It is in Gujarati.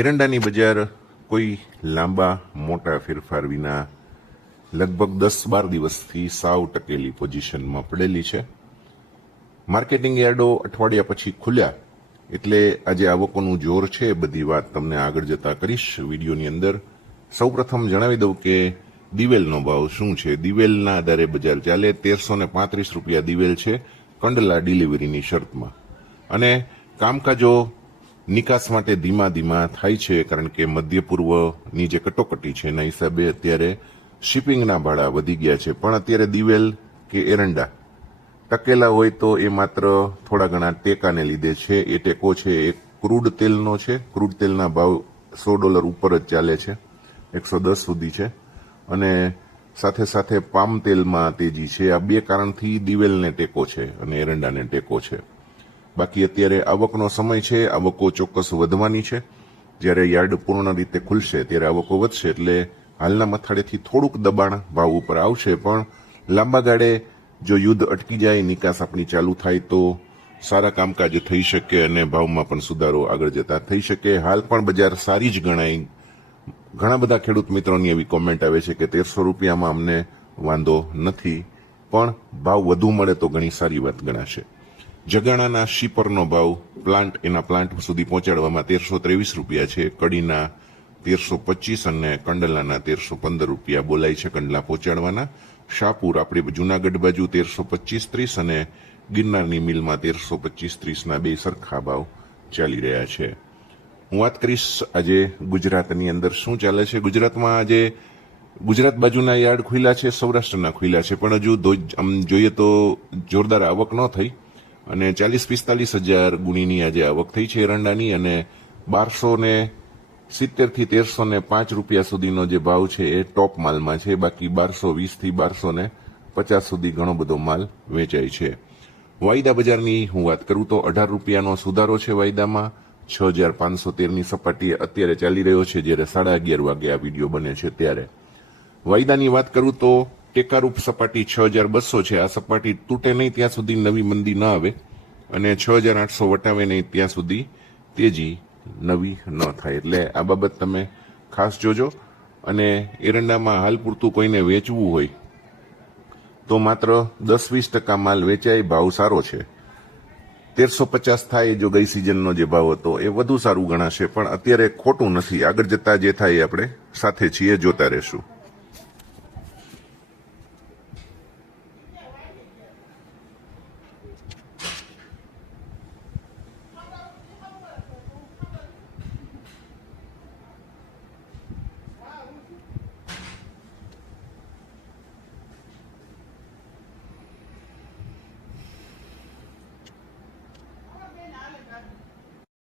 એરંડાની બજાર કોઈ લાંબા મોટા ફેરફાર વિના લગભગ 10-12 દિવસથી સાવ ટકેલી પોઝિશનમાં પડેલી છે. માર્કેટિંગ યાર્ડો અઠવાડિયા પછી ખુલ્યા એટલે આજે આવકોનું જોર છે. બધી વાત તમને આગળ જતા કરીશ વિડીયોની અંદર. સૌપ્રથમ જણાવી દઉં કે દિવેલનો ભાવ શું છે. દિવેલના આધારે બજાર ચાલે. 1335 રૂપિયા દિવેલ છે કંડલા ડિલિવરીની શરતમાં. અને કામકાજો નિકાસ માટે ધીમા ધીમા થાય છે, કારણ કે મધ્ય પૂર્વની જે કટોકટી છે એના હિસાબે અત્યારે શિપિંગના ભાડા વધી ગયા છે. પણ અત્યારે દિવેલ કે એરંડા ટકેલા હોય તો એ માત્ર થોડા ઘણા ટેકાને લીધે છે. એ ટેકો છે એ ક્રૂડ તેલનો છે. ક્રૂડ તેલના ભાવ $100 ઉપર જ ચાલે છે, 110 સુધી છે. અને સાથે સાથે પામ તેલમાં તેજી છે. આ બે કારણથી દિવેલને ટેકો છે અને એરંડાને ટેકો છે. બાકી અત્યારે આવકનો સમય છે. આવકો ચોક્કસ વધવાની છે. જ્યારે યાર્ડ પૂર્ણ રીતે ખુલશે ત્યારે આવકો વધશે, એટલે હાલના મથાળેથી થોડુંક દબાણ ભાવ ઉપર આવશે. પણ લાંબા ગાળે જો યુદ્ધ અટકી જાય, નિકાસ આપણી ચાલુ થાય તો સારા કામકાજ થઈ શકે અને ભાવમાં પણ સુધારો આગળ જતા થઈ શકે. હાલ પણ બજાર સારી જ ગણાય. ઘણા બધા ખેડૂત મિત્રોની એવી કોમેન્ટ આવે છે કે 1300 રૂપિયામાં અમને વાંધો નથી, પણ ભાવ વધુ મળે તો ઘણી સારી વાત ગણાશે. જગાણાના શીપરનો ભાવ એના પ્લાન્ટ સુધી પહોંચાડવામાં 1323 રૂપિયા છે. કડીના 1325 અને કંડલાના 1315 રૂપિયા બોલાય છે કંડલા પહોંચાડવાના. શાહપુર આપણે જુનાગઢ બાજુ 1325-30 અને ગિરનારની મિલમાં 1325-30ના બે સરખા ભાવ ચાલી રહ્યા છે. હું વાત કરીશ આજે ગુજરાતની અંદર શું ચાલે છે. ગુજરાતમાં આજે ગુજરાત બાજુના યાર્ડ ખુલ્યા છે, સૌરાષ્ટ્રના ખુલ્યા છે, પણ હજુ જોઈએ તો જોરદાર આવક ન થઈ. અને 40-45 હજાર ગુણીની આજે આવક થઈ છે એરંડાની. અને 1270 થી 1305 રૂપિયા સુધીનો જે ભાવ છે એ ટોપ માલમાં છે. બાકી 1220 થી 1250 સુધી ઘણો બધો માલ વેચાય છે. વાયદા બજારની હું વાત કરું તો 18 રૂપિયાનો સુધારો છે વાયદામાં. 6513ની સપાટીએ અત્યારે ચાલી રહ્યો છે, જ્યારે 11:30 વાગે આ વિડીયો બને છે ત્યારે. વાયદાની વાત કરું તો ટેકારૂપ સપાટી 6200 છે. આ સપાટી તૂટે નહીં ત્યાં સુધી નવી મંદી ન આવે, અને 6800 વટાવે નહીં ત્યાં સુધી તેજી નવી ન થાય. એટલે આ બાબત તમે ખાસ જોજો. અને એરંડામાં હાલ પૂરતું કોઈને વેચવું હોય તો માત્ર 10-20% માલ વેચાય. ભાવ સારો છે. 1350 થાય જો ગઈ સિઝનનો જે ભાવ હતો એ વધુ સારું ગણાશે, પણ અત્યારે ખોટું નથી. આગળ જતા જે થાય આપણે સાથે છીએ, જોતા રહેશું.